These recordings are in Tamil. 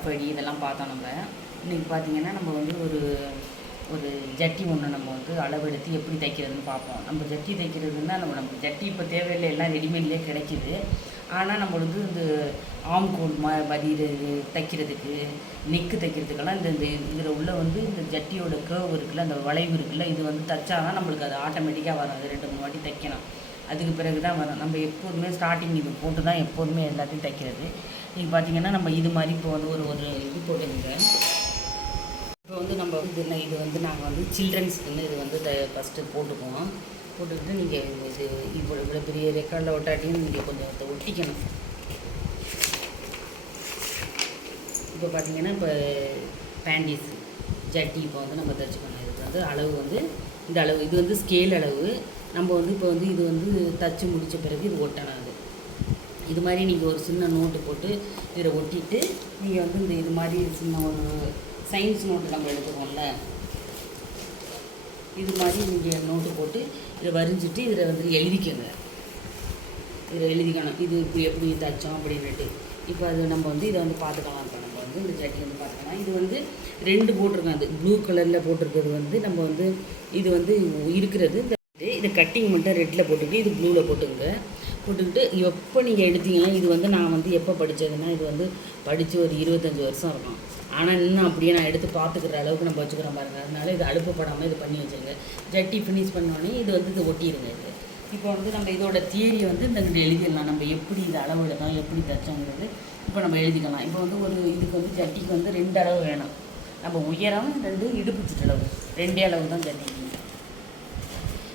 ரஃப் அடி இதெல்லாம் பார்த்தோம். நம்ம இன்றைக்கி பார்த்திங்கன்னா நம்ம வந்து ஒரு ஜட்டி ஒன்று நம்ம வந்து அளவெடுத்து எப்படி தைக்கிறதுன்னு பார்ப்போம். நம்ம ஜட்டி தைக்கிறதுன்னா நம்ம ஜட்டி இப்போ தேவையில்லை, எல்லாம் ரெடிமேட்லேயே கிடைக்கிது. ஆனால் நம்ம வந்து இந்த ஆம்கோல் பதிகிறது தைக்கிறதுக்கு, நெக்கு தைக்கிறதுக்கெல்லாம் இந்த இதில் உள்ள வந்து இந்த ஜட்டியோட கேர்வ் இருக்குல்ல, அந்த வளைவு இருக்குல்ல, இது வந்து தைச்சாதான் நம்மளுக்கு அது ஆட்டோமேட்டிக்காக வரும். அது 2-3 வாட்டி தைக்கணும், அதுக்கு பிறகு தான் வரும். நம்ம எப்போதுமே ஸ்டார்டிங் இது போட்டு தான் எப்போதுமே எல்லாத்தையும் தைக்கிறது. நீங்கள் பார்த்தீங்கன்னா நம்ம இது மாதிரி இப்போ வந்து ஒரு இது போட்டுங்க. இப்போ வந்து நம்ம வந்து இது வந்து நாங்கள் வந்து சில்ட்ரன்ஸ்க்குன்னு இது வந்து ஃபஸ்ட்டு போட்டுக்குவோம். போட்டுக்கிட்டு நீங்கள் இது இவ்வளோ பெரிய ரெக்கார்டில் ஒட்டாட்டியும் நீங்கள் கொஞ்சம் அதை ஒட்டிக்கணும். இப்போ பார்த்தீங்கன்னா இப்போ பேண்டீஸ் ஜட்டி இப்போ வந்து நம்ம தைச்சிக்கணும். இதுக்கு வந்து அளவு வந்து இந்த அளவு, இது வந்து ஸ்கேல் அளவு. நம்ம வந்து இப்போ வந்து இது வந்து தைச்சி முடித்த பிறகு இது ஒட்டணும். இது மாதிரி நீங்கள் ஒரு சின்ன நோட்டு போட்டு இதில் ஒட்டிட்டு நீங்கள் வந்து இது மாதிரி சின்ன ஒரு சயின்ஸ் நோட்டு நம்ம எடுத்துக்கோம்ல, இது மாதிரி நீங்கள் நோட்டு போட்டு இதை வரைஞ்சிட்டு இதில் வந்து எழுதிக்கோங்க. இதில் எழுதிக்கணும் இது இப்போ எப்படி தைச்சோம் அப்படின்னுட்டு. இப்போ அது நம்ம வந்து இதை வந்து பார்த்துக்கலாம். இப்போ நம்ம வந்து இந்த ஜட்டி வந்து பார்த்துக்கலாம். இது வந்து 2 போட்டிருக்கோம். அது ப்ளூ கலரில் போட்டிருக்கிறது வந்து நம்ம வந்து இது வந்து இருக்கிறது. இது கட்டிங் மட்டும் ரெட்டில் போட்டுக்கிட்டு இது ப்ளூவில் போட்டுக்கிட்டு எப்போ நீங்கள் எடுத்தீங்கன்னா, இது வந்து நான் வந்து எப்போ படித்ததுன்னா, இது வந்து படித்து ஒரு 25 வருஷம் இருக்கும். ஆனால் இன்னும் அப்படியே நான் எடுத்து பார்த்துக்கிற அளவுக்கு நம்ம வச்சுக்கிறோம் பாருங்கள். அதனால இது அழுப்பப்படாமல் இது பண்ணி வச்சுருங்க. ஜட்டி ஃபினிஷ் பண்ணோடனே இது வந்து இது ஒட்டிடுங்க. இது இப்போ வந்து நம்ம இதோட தியரியை வந்து இந்த எழுதிடலாம். நம்ம எப்படி இது அளவு எடுத்தோம், எப்படி தைச்சோங்கிறது இப்போ நம்ம எழுதிக்கலாம். இப்போ வந்து இதுக்கு வந்து ஜட்டிக்கு வந்து 2 அளவு வேணும். நம்ம உயரம் 2, இடுப்பு சுற்றளவு 2 அளவு தான் ஜட்டிக்கு.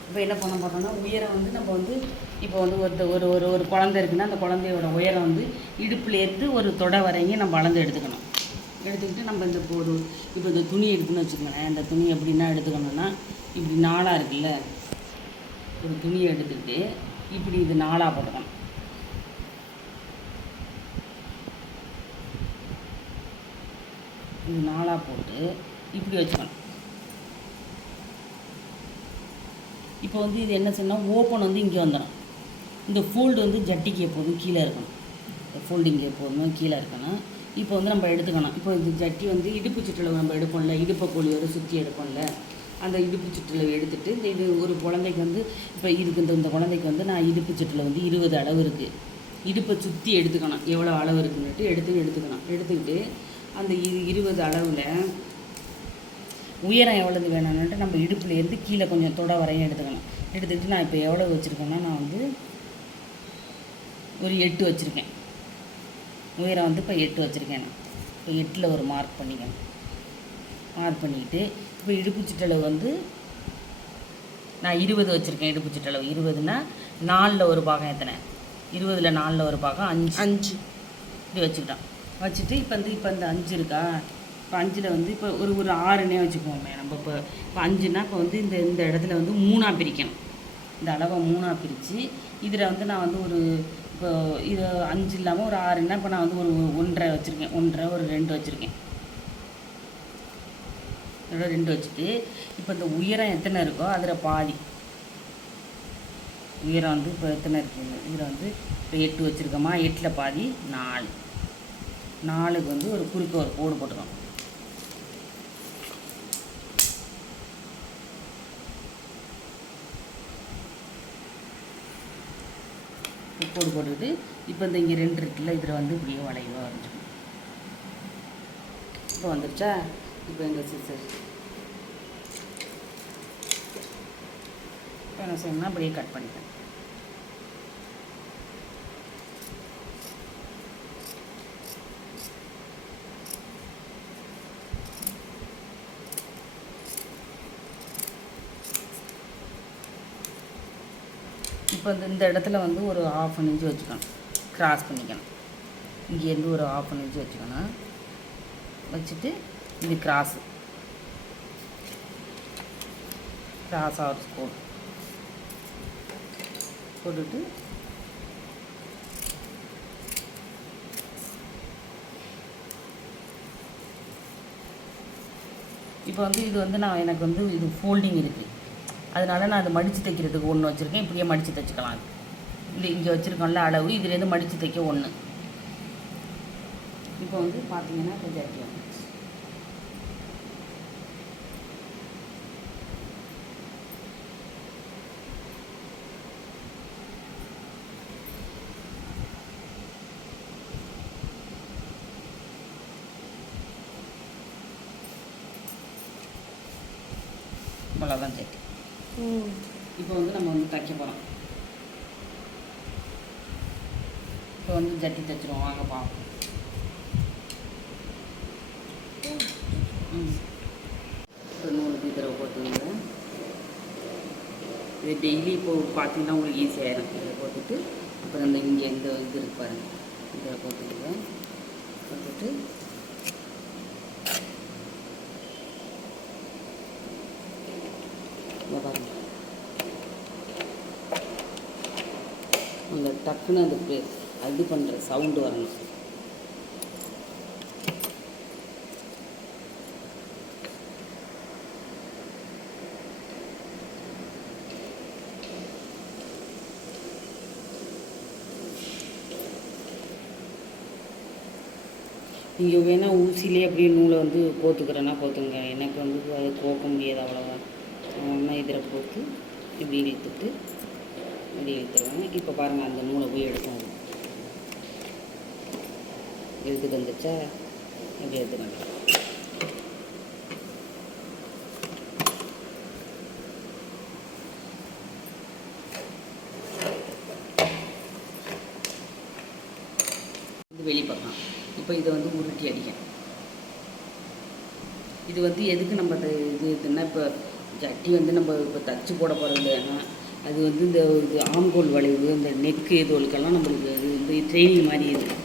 இப்போ என்ன பண்ண போகிறோம்னா, உயரம் வந்து நம்ம வந்து இப்போ வந்து ஒரு குழந்தை இருக்குன்னா, அந்த குழந்தையோட உயரம் வந்து இடுப்புலேருந்து ஒரு தொடை வரைங்க நம்ம அளந்து எடுத்துக்கணும். எடுத்துக்கிட்டு நம்ம இப்போ இந்த துணி எடுத்துன்னு வச்சுக்கோங்களேன். இந்த துணி எப்படின்னா எடுத்துக்கணும்னா, இப்படி 4ஆக இருக்குல்ல, ஒரு துணியை எடுத்துக்கிட்டு இப்படி இது 4ஆக போட்டுக்கணும். இது 4ஆக போட்டு இப்படி வச்சுக்கணும். இப்போ வந்து இது என்ன சொன்னால், ஓப்பன் வந்து இங்கே வந்துடும். இந்த ஃபோல்டு வந்து ஜட்டிக்கு எப்போதும் கீழே இருக்கணும். ஃபோல்டிங் எப்போதுமே கீழே இருக்கணும். இப்போ வந்து நம்ம எடுத்துக்கணும். இப்போ இந்த ஜட்டி வந்து இடுப்பு சுற்றளவு நம்ம எடுப்போம்ல, இடுப்பை கோழியோடு சுற்றி எடுப்போம்ல, அந்த இடுப்பு சுற்றளவு எடுத்துகிட்டு இது ஒரு குழந்தைக்கு வந்து இப்போ இதுக்கு இந்த குழந்தைக்கு வந்து நான் இடுப்பு சுற்றளவு வந்து 20 அளவு இருக்குது. இடுப்பை சுற்றி எடுத்துக்கணும். எவ்வளோ அளவு இருக்குன்னுட்டு எடுத்துக்கணும். எடுத்துக்கிட்டு அந்த 20 அளவில் உயரம் எவ்வளவு வேணும்னுட்டு நம்ம இடுப்புலேருந்து கீழே கொஞ்சம் தொட வரையும் எடுத்துக்கணும். எடுத்துக்கிட்டு நான் இப்போ எவ்வளோ வச்சுருக்கேன்னா, நான் வந்து ஒரு 8 வச்சுருக்கேன். உயரம் வந்து இப்போ 8 வச்சுருக்கேன். இப்போ 8ல் ஒரு மார்க் பண்ணிக்கணும். மார்க் பண்ணிக்கிட்டு இப்போ இடுப்பு சுற்றளவு வந்து நான் 20 வச்சுருக்கேன். இடுப்பு சுற்றளவு 20னா 4ல் ஒரு பாகம் எத்தனை, 20ல் 4ல் ஒரு பாகம் 5 இப்படி வச்சுக்கிட்டோம். வச்சுட்டு இப்போ இந்த 5 இருக்கா, இப்போ 5ல் வந்து இப்போ ஒரு 6னே வச்சுக்குவோமே. நம்ம இப்போ 5னா இப்போ வந்து இந்த இடத்துல வந்து 3ஆக பிரிக்கணும். இந்த அளவை 3ஆக பிரித்து இதில் வந்து நான் வந்து இப்போ இது 5 இல்லாமல் ஒரு 6ன்னா இப்போ நான் வந்து ஒரு 1.5 வச்சுருக்கேன். 1.5 ஒரு 2 வச்சுருக்கேன். இதோட 2 வச்சுட்டு இப்போ இந்த உயரம் எத்தனை இருக்கோ அதில் பாதி உயரம் வந்து இப்போ எத்தனை இருக்குது, இதில் வந்து இப்போ 8 வச்சுருக்கோமா, 8ல் பாதி 4. 4க்கு வந்து ஒரு குறுக்க ஒரு கோடு போட்டுக்கணும். கோடு போட்டுக்கிட்டு இப்போ இங்கே 2 இருக்குல்ல, இதில் வந்து இப்படியே வளைவாக வரைஞ்சிக்கணும். இப்போ வந்துடுச்சா. இப்போ எங்கள் சிசர் இப்போ என்ன செய்யணும்னா அப்படியே கட் பண்ணிப்பேன். இப்போ இந்த இடத்துல வந்து ஒரு 1/2 இன்ச்சு வச்சுக்கணும். கிராஸ் பண்ணிக்கணும். இங்கேருந்து ஒரு 1/2 இன்ச்சு வச்சுக்கணும். வச்சுட்டு இது கிராஸ் ஒரு ஸ்கோர் போட்டுட்டு இப்போ வந்து இது வந்து எனக்கு வந்து இது ஃபோல்டிங் இருக்குது. அதனால நான் அதை மடித்து தைக்கிறதுக்கு 1 வச்சுருக்கேன். இப்படியே மடித்து தைச்சிக்கலாம். இது இங்கே வச்சுருக்கோம்ல அளவு, இதுலேருந்து மடித்து தைக்க 1. இப்போ வந்து பார்த்தீங்கன்னா இப்போ ஜட்டி வந்துச்சு. இவ்வளோதான் ஜட்டி. இப்போ வந்து நம்ம வந்து தைக்க போகிறோம். இப்போ வந்து ஜட்டி தைச்சிருவோம், வாங்க பார்ப்போம். இப்போ நூறு தடவை போட்டுங்க. இது டெய்லி இப்போது பார்த்தீங்கன்னா உங்களுக்கு ஈஸியாக இருக்கும். இதை போட்டுட்டு அப்புறம் இந்த இங்கே இந்த இது இருக்கு பாருங்கள், இதில் போட்டுங்க. போட்டுட்டு இதை பாருங்கள், அந்த டக்குன்னு அது இது பண்ணுற சவுண்டு வரணும். நீங்கள் வேணால் ஊசிலே அப்படியே நூலை வந்து கோத்துக்கிறேன்னா கோத்துங்க. எனக்கு வந்து அது கோக்க முடியாது அவ்வளோதான். நான் இதில் கோத்து இப்படி இழுத்துட்டு இப்படி இழுத்துருவேன். இப்போ பாருங்கள், அந்த நூலை போய் எடுக்கும். எடுத்துட்டு வந்துச்சா, இப்படி எடுத்துக்கணும். இது வெளிப்பக்கம். இப்போ இதை வந்து உருட்டி அடிக்கணும். இது வந்து எதுக்கு நம்ம இதுன்னா, இப்போ ஜட்டி வந்து நம்ம இப்போ தச்சு போட போகிறது இல்லைன்னா, அது வந்து இந்த இது ஆம்கோல் வளைவு, இந்த நெக்கு இதுகளுக்கெல்லாம் நம்மளுக்கு இது வந்து ட்ரைனிங் மாதிரி இருக்குது.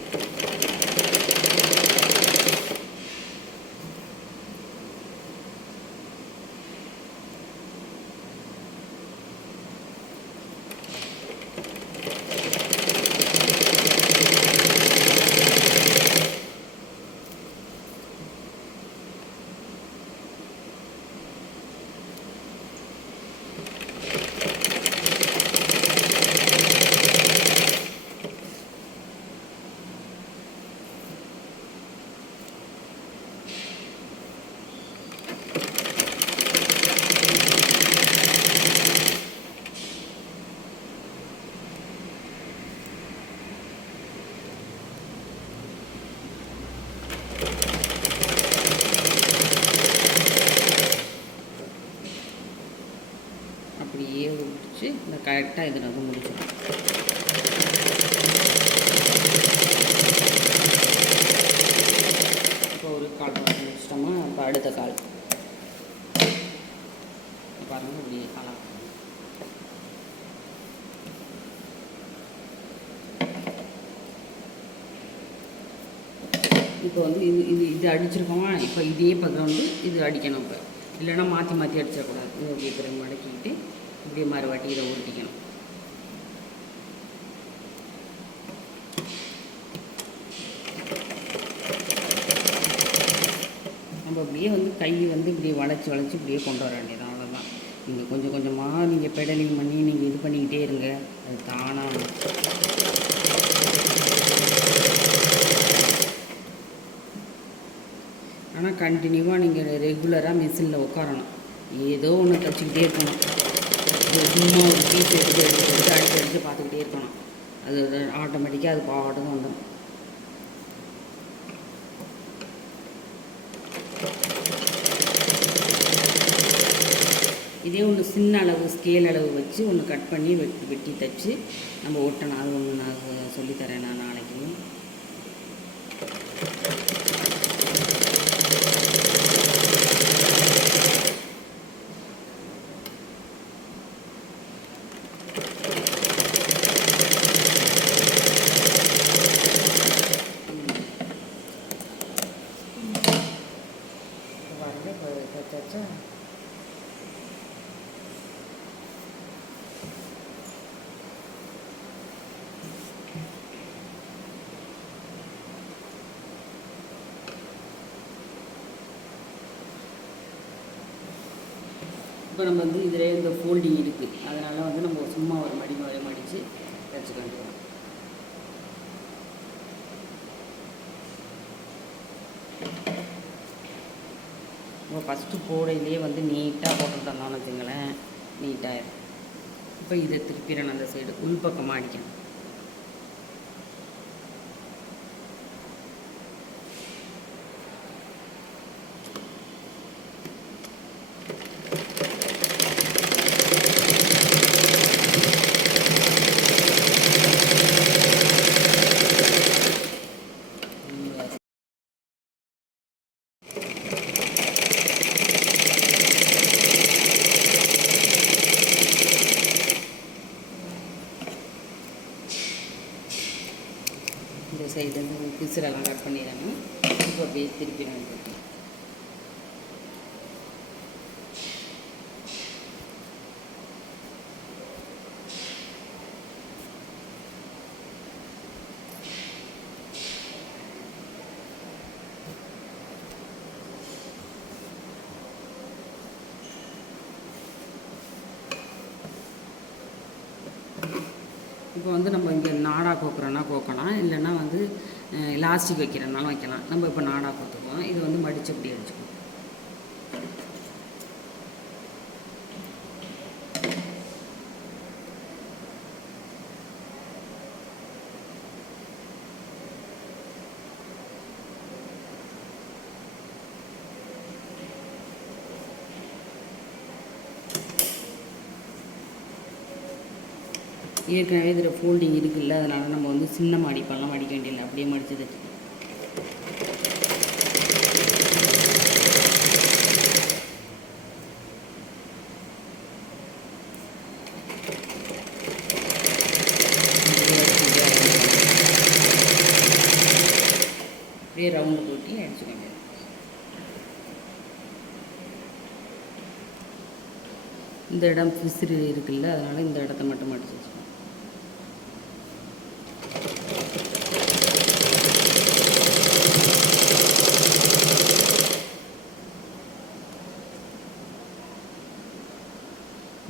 அப்படியே விட்டுச்சு. இந்த கரெக்டாக இதில் வந்து முடிச்சிடும். இப்போ ஒரு கால் பக்கம் முடிச்சிட்டோமா, இப்போ அடுத்த கால் பாருங்கள், அப்படியே காலம். இப்போ வந்து இது அடிச்சிருக்கோமா, இப்போ இதே பக்கம் வந்து இது அடிக்கணும். இப்போ இல்லைன்னா மாற்றி மாற்றி அடிச்சிடக்கூடாது. இது அப்படியே பிறகு மடக்கிட்டு இப்படியே மறுவாட்டி இதை உருட்டிக்கணும். நம்ம அப்படியே வந்து கை வந்து இப்படியே வளைச்சி இப்படியே கொண்டு வர வேண்டியதான். அவ்வளோதான். நீங்கள் கொஞ்சம் கொஞ்சமாக நீங்கள் பெடலிங் பண்ணி நீங்கள் இது பண்ணிக்கிட்டே இருங்க, அது தானாக. ஆனால் கண்டினியூவாக நீங்கள் ரெகுலராக மிஷினில் உட்காரணும். ஏதோ ஒன்று தச்சுக்கிட்டே இருக்கணும். சும்மா ஒரு பீஸ் எடுத்து அடித்து பார்த்துக்கிட்டே இருக்கணும். அது ஆட்டோமேட்டிக்காக அது பாட்டுக்கும் வந்துடும். இதே ஒன்று சின்ன அளவு ஸ்கேல் அளவு வச்சு ஒன்று கட் பண்ணி வெட்டி தைச்சி நம்ம ஒட்டணும். அது ஒன்று நான் சொல்லித்தரேன் நான் நாளைக்கு. தைச்சாச்சா? இப்போ நம்ம வந்து இதில் இந்த ஃபோல்டிங் இருக்குது, அதனால் வந்து நம்ம சும்மா ஒரு மடித்து தைச்சிக்க வேண்டியது. இப்போ ஃபஸ்ட்டு போடையிலே வந்து நீட்டாக போட்டுட்டோம்னு வச்சுங்களேன், நீட்டாகிடும். இப்போ இதை திருப்பிடணும், அந்த சைடு உள்பக்கமாக அடிக்கணும். இந்த சைடு பிசுரெல்லாம் கட் பண்ணிடணும். இப்போ அப்படியே திருப்பி வேண்டியது. இப்போ வந்து நம்ம இங்கே நாடா கோக்குறோன்னா கோக்கலாம், இல்லைன்னா வந்து எலாஸ்டிக் வைக்கிறனாலும் வைக்கலாம். நம்ம இப்போ நாடா கோத்துக்குவோம். இது வந்து மடித்து அப்படி அடிச்சுக்குவோம். ஏற்கனவே இதில் ஃபோல்டிங் இருக்குல்ல, அதனால் நம்ம வந்து சின்ன மடிப்பெல்லாம் மடிக்க வேண்டியதில்லை, அப்படியே மடித்து தைச்சிக்கலாம். அப்படியே ரவுண்டு போட்டி அடிச்சுக்க வேண்டியது. இந்த இடம் பிசிறு இருக்குல்ல, அதனால் இந்த இடத்த மட்டும் மடிச்சு வச்சுக்கணும்.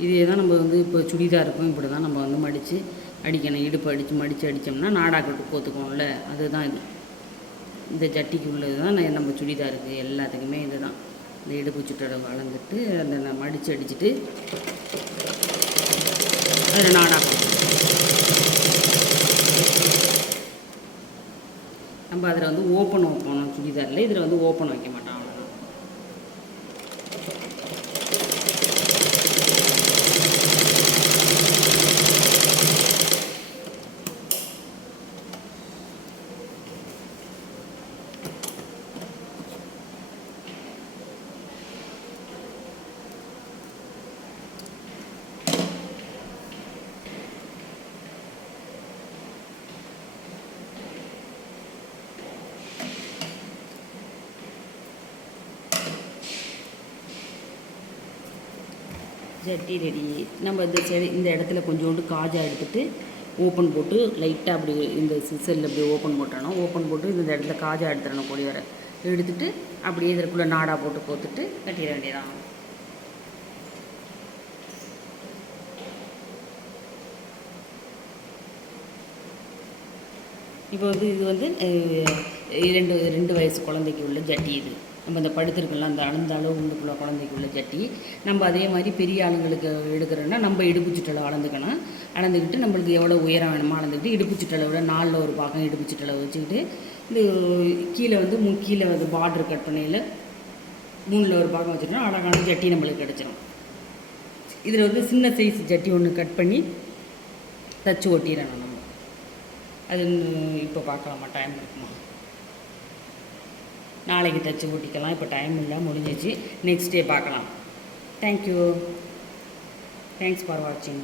இதே தான் நம்ம வந்து இப்போ சுடிதாருக்கும் இப்படி தான் நம்ம வந்து மடித்து அடிக்கணும். இடுப்பு அடித்து மடித்து அடித்தோம்னா நாடாக்கட்டு போத்துக்கோம்ல, அதுதான் இது. இந்த ஜட்டிக்கு உள்ளது தான் நம்ம சுடிதாருக்கு எல்லாத்துக்குமே இது தான். இந்த இடுப்பு சுற்றளவு அளந்துட்டு அந்த மடித்து அடிச்சுட்டு அதில் நாடாக்கணும். நம்ம அதில் வந்து ஓப்பன் வைப்போம் சுடிதாரில், இதில் வந்து ஓப்பன் வைக்க மாட்டோம். ஜட்டி ரெடி. நம்ம இந்த இடத்துல கொஞ்சோண்டு காஜா எடுத்துகிட்டு ஓப்பன் போட்டு லைட்டாக அப்படி இந்த சிசரில் அப்படி ஓப்பன் போட்டணும். ஓப்பன் போட்டு இந்த இடத்துல காஜா எடுத்துடணும். கொடி வர எடுத்துகிட்டு அப்படியே இதற்குள்ளே நாடா போட்டு போத்துட்டு கட்டிட வேண்டியதான். இப்போ வந்து இது வந்து 2 வயசு குழந்தைக்கு உள்ள ஜட்டி. இது நம்ம இந்த படுத்திருக்கலாம், அந்த அளந்த அளவு உள்ளுக்குள்ள குழந்தைக்கு உள்ள ஜட்டி. நம்ம அதே மாதிரி பெரிய ஆளுங்களுக்கு எடுக்கிறோன்னா நம்ம இடுப்பு சுற்றளவு அளந்துக்கணும். அளந்துக்கிட்டு நம்மளுக்கு எவ்வளோ உயரம் வேணுமோ அளந்துக்கிட்டு இடுப்பு சுற்றளவில் 4 ஒரு பாகம் இடுப்பு சுற்றளவு வச்சுக்கிட்டு இந்த கீழே வந்து கீழே வந்து பார்டர் கட் பண்ணையில் 3 ஒரு பாகம் வச்சுட்டோம். அழகான ஜட்டி நம்மளுக்கு கிடச்சிடும். இதில் வந்து சின்ன சைஸ் ஜட்டி ஒன்று கட் பண்ணி தச்சு ஒட்டிடணும். நம்ம அது இப்போ பார்க்கலாமா, டைம் இருக்குமா? நாளைக்கு தைச்சி ஓட்டிக்கலாம். இப்போ டைம் இல்லை, முடிஞ்சிச்சு. நெக்ஸ்ட் டே பார்க்கலாம். தேங்க்யூ. தேங்க்ஸ் ஃபார் வாட்சிங்.